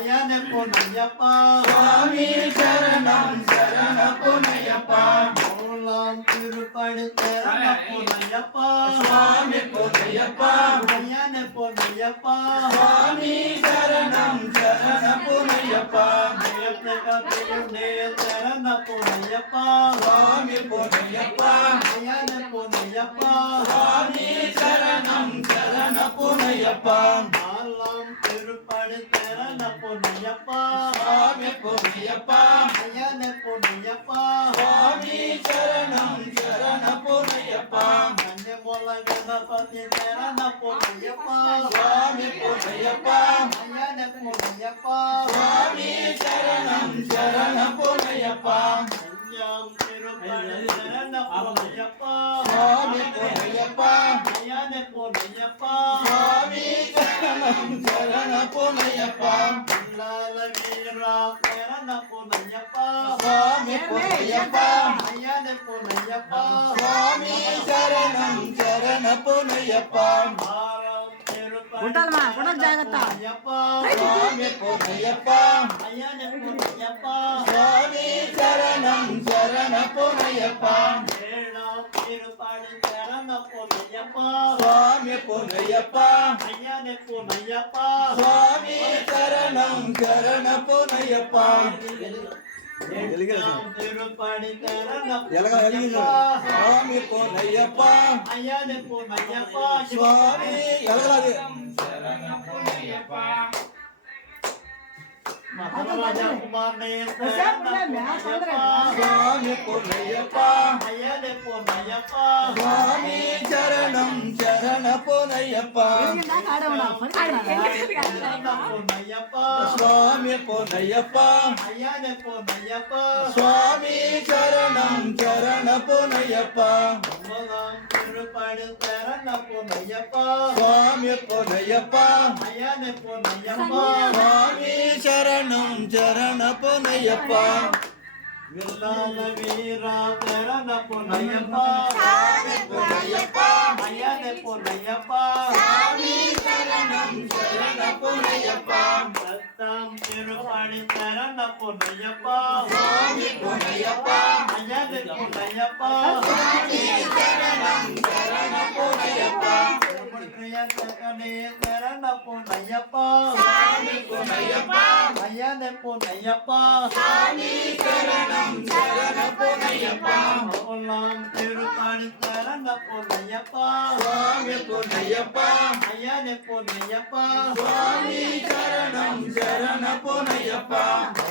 ஐயனே பொன்னையப்பா சுவாமி சரணம் சரண பொன்னையப்பா மூலாம் திருப்படி சரண பொன்னையப்பா சுவாமி பொன்னையப்பா ஐயனே பொன்னையப்பா சுவாமி சரணம் சரண பொன்னையப்பா சரண பொன்னையப்பா சுவாமி பொன்னையப்பா ஐயனே பொன்னையப்பா சுவாமி சரணம் சரண பொன்னையப்பா நாலாம் திருப்படி சரண பொன்னையப்பா சுவாமி பொன்னையப்பா ஐயனே பொன்னையப்பா சுவாமி சரணம் சரண பொன்னையப்பா மஞ்சமொல கணபதி சரண பொன்னையப்பா சுவாமி பொன்னையப்பா ஐயனே பொன்னையப்பா சுவாமி சரணம் சரண பொன்னையப்பா அஞ்சாம் திருப்படி சரண பொன்னையப்பா சுவாமி பொன்னையப்பா ஐயனே பொன்னையப்பா சுவாமி சரணம் சரண பொன்னையப்பா பொல்லாத வீரா சரண பொன்னையப்பா சுவாமி பொன்னையப்பா ஐயனே பொன்னையப்பா சுவாமி சரணம் சரண பொன்னையப்பா ஆறாம் திருப்படி కొట్టాలమ్మా కొట్టాలి జాగ్రత్త ஐயப்பா சுவாமி பொன்னையப்பா ஐயனே பொன்னையப்பா சுவாமி சரணம் சரண பொன்னையப்பா ஏழாம் திருப்படி சரண பொன்னையப்பா சுவாமி பொன்னையப்பா ஐயனே பொன்னையப்பா சுவாமி சரணம் சரண பொன்னையப்பா எட்டாம் திருப்படி சரண எலகா சுவாமி பொன்னையப்பா ஐயனே பொன்னையப்பா சுவாமி எலகலாது மகராஜகுமாரனே சரண பொன்னையப்பா சுவாமி பொன்னையப்பா ஐயனே பொன்னையப்பா சுவாமி சரணம் சரண பொன்னையப்பா சரண பொன்னையப்பா சுவாமி பொன்னையப்பா ஐயனே பொன்னையப்பா சுவாமி சரணம் சரண பொன்னையப்பா ஒன்பதாம் திருப்படி சரண பொன்னையப்பா சுவாமி பொன்னையப்பா ஐயனே பொன்னையப்பா சுவாமி சரணம் சரண பொன்னையப்பா வில்லாத வீரா சரண பொன்னையப்பா பொன்னையப்பா ஐயனே பொன்னையப்பா சுவாமி சரணம் சரண பொன்னையப்பா பத்தாம் திருப்படி சரண பொன்னையப்பா சுவாமி பொன்னையப்பா ஐயனே பொன்னையப்பா சுவாமி சரணம் சரண பொன்னையப்பா சகனே சரண பொன்னையப்பா சுவாமி பொன்னையப்பா ஐயனே பொன்னையப்பா சுவாமி சரணம் சரண பொன்னையப்பா மூலாம் திருப்படி சரண பொன்னையப்பா சுவாமி பொன்னையப்பா ஐயனே பொன்னையப்பா சுவாமி சரணம் சரண பொன்னையப்பா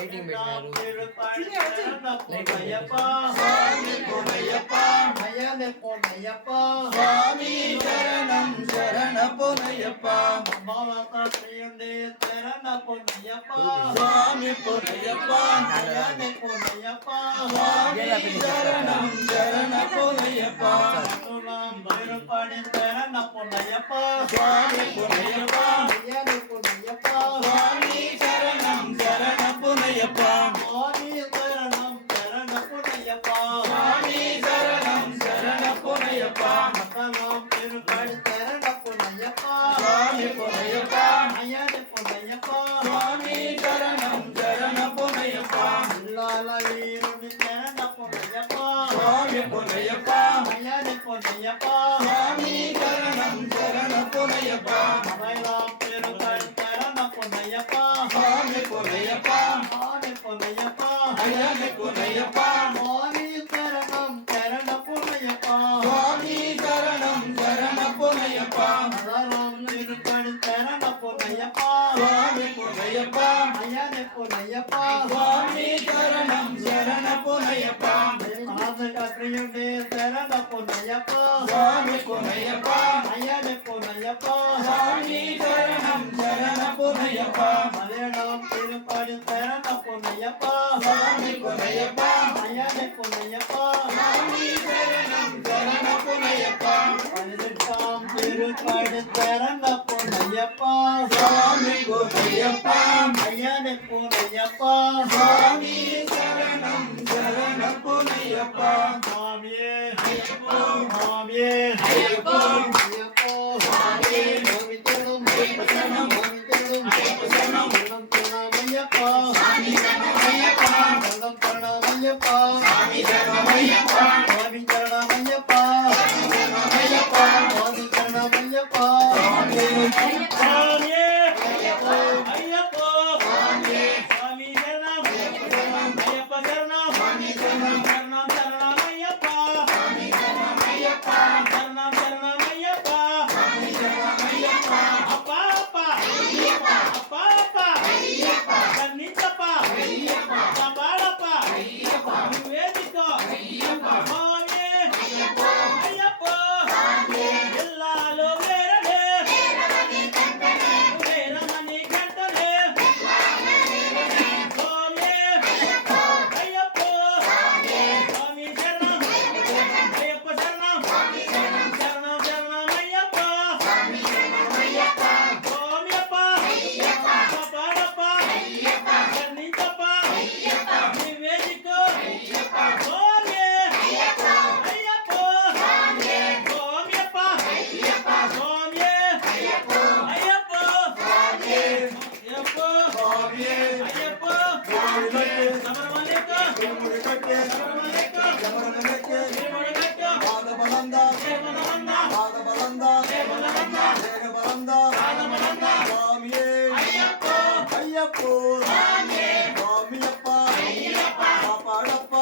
எட்டாம் திருப்படி சரண பொன்னையப்பா சுவாமி பொன்னையப்பா ஐயனே பொன்னையப்பா சுவாமி சரணம் சரண பொன்னையப்பா பாவத்தையுண்டே சரண பொன்னையப்பா சுவாமி பொன்னையப்பா ஐயனே பொன்னையப்பா சுவாமி சரணம் சரண பொன்னையப்பா மூலாம் திருப்படி சரண பொன்னையப்பா சுவாமி பொன்னையப்பா ஐயனே பொன்னையப்பா சுவாமி சரணம் சரண பொன்னையப்பா சுவாமி சரணம் சரண பொன்னையப்பா சுவாமி சரணம் சரண பொன்னையப்பா மக்களாம் திருப்படி சரண பொன்னையப்பா சுவாமி பொன்னையப்பா ஐயனே பொன்னையப்பா சுவாமி சரணம் சரண பொன்னையப்பா இல்லாத வீருணி சரண பொன்னையப்பா சுவாமி பொன்னையப்பா ஐயனே பொன்னையப்பா சுவாமி சரணம் சரண பொன்னையப்பா மலையாம் திருப்படி சரண பொன்னையப்பா சுவாமி பொன்னையப்பா ஆனே பொன்னையப்பா ஐயனே பொன்னையப்பா சுவாமி சரணம் சரண பொன்னையப்பா சுவாமி சரணம் சரண பொன்னையப்பா மலராம் திருப்படி சரண பொன்னையப்பா சுவாமி பொன்னையப்பா ஐயனே பொன்னையப்பா சுவாமி சரணம் சரண பொன்னையப்பா ஆசகத்தியுண்டே சரண பொன்னையப்பா சுவாமி பொன்னையப்பா ஐயனே பொன்னையப்பா சுவாமி சரணம் சரண பொன்னையப்பா மலையாளம் திருப்படி சரண பொன்னையப்பா சுவாமி பொன்னையப்பா ஐயனே பொன்னையப்பா சுவாமி சரணம் சரண பொன்னையப்பா பதினெட்டாம் திருப்படி சரண பொன்னையப்பா சுவாமி பொன்னையப்பா ஐயனே பொன்னையப்பா சுவாமி சரணம் சரண பொன்னையப்பா சுவாமியே ஐயப்போ சுவாமியே ஐயப்போ ஐயப்போ சுவாமியே சுவாமி சரணம் சுவாமி சரணம் சுவாமி சரணம் అయ్యప్పో స్వామియప్ప కాపాడప్ప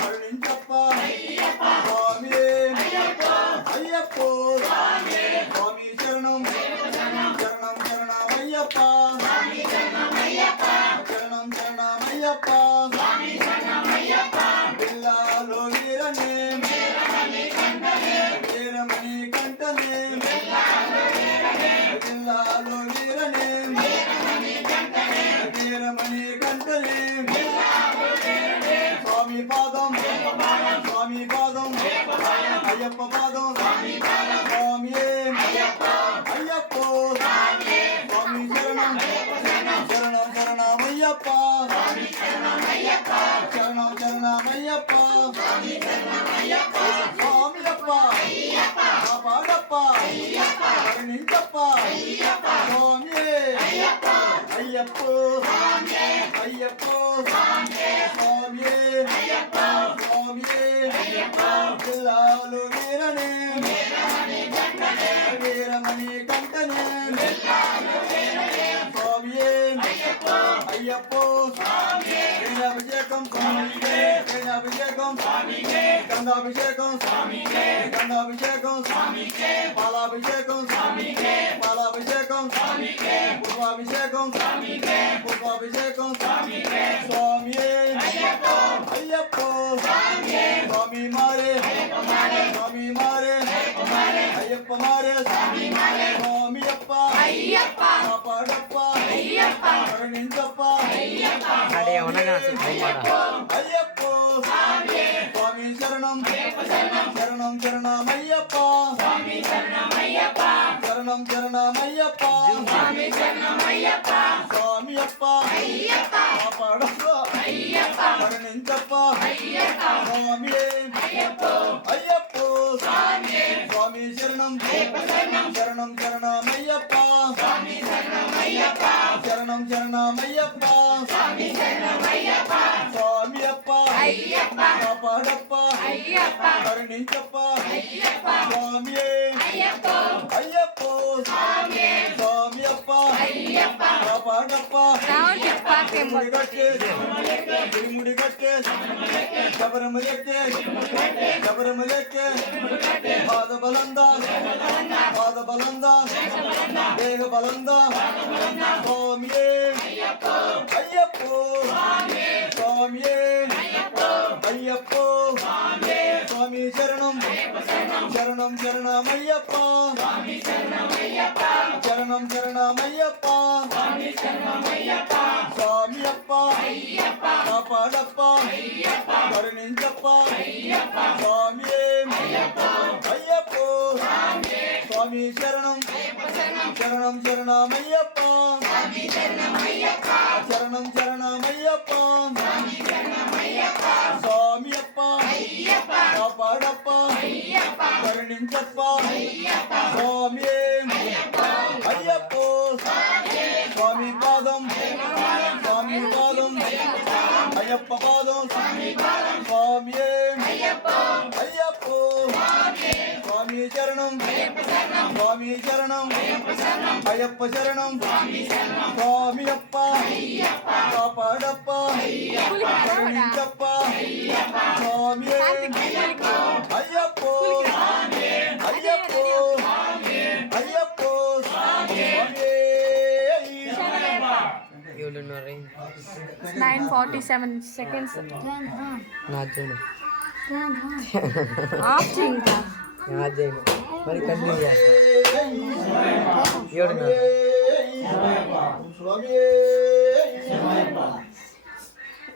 కరుణించప్ప స్వామి అయ్యప్పో స్వామి శరణం శరణం శరణమయ్యప్ప శరణం శరణమయ్యప్ప పిల్లాలో వీరనే వీరమణి కంటనే పిల్లాలో వీరనే వీరమణి కంటనే స్వామి పాదం అయ్యప్ప పాదం స్వామి అయ్యప్పో స్వామి శరణం శరణం శరణమయ్యప్ప శరణం శరణమయ్యప్ప స్వామియప్ప కాపాడప్ప కరుణించప్ప స్వామి అయ్యప్పో అయ్యప్పో స్వామి జిల్లాలు వీరనే వీరమణి కంటనే స్వామి అయ్యప్పో అభిషేకం అభిషేకం గంగాభిషేకం గంగాభిషేకం పాలాభిషేకం పాలాభిషేకం పుష్పాభిషేకం పుష్పాభిషేకం స్వామి అయ్యప్పో స్వామి మారే అయ్యప్ప మారే స్వామి అప్ప కాపాడప్ప కరుణించప్ప అయ్యప్పో స్వామి శరణం శరణం శరణమయ్యప్ప శరణం శరణమయ్యప్ప స్వామి అప్ప కాపాడప్ప కరుణించప్ప స్వామి అయ్యప్పో స్వామి శరణం శరణం శరణమయ్యప్ప శరణం శరణమయ్యప్ప స్వామి అప్ప కాపాడప్ప కరుణించప్ప స్వామి అయ్యప్పో స్వామి అప్ప కాపాడప్ప ముడి కట్టే శబరమలెక్కే పాద బలంద దేహ బలంద స్వామి అయ్యప్పో స్వామి అయ్యప్పో స్వామి శరణం శరణం శరణమయ్యప్ప శరణం శరణమయ్యప్ప స్వామి అప్ప కాపాడప్ప కరుణించప్ప స్వామి అయ్యప్పో స్వామి శరణం శరణం శరణమయ్యప్ప శరణం శరణమయ్యప్ప స్వామి అప్ప కాపాడప్ప కరుణించప్ప స్వామి అయ్యప్పో స్వామి పాదం అయ్యప్ప పాదం స్వామి అయ్యప్పో స్వామి శరణం అయ్యప్ప శరణం స్వామి అప్ప కాపాడప్ప కరుణించప్ప స్వామి అయ్యప్పో అయ్యప్పో స్వామి 9:47 seconds. మరి కంటిన్యూ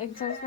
ఎగ్జామ్స్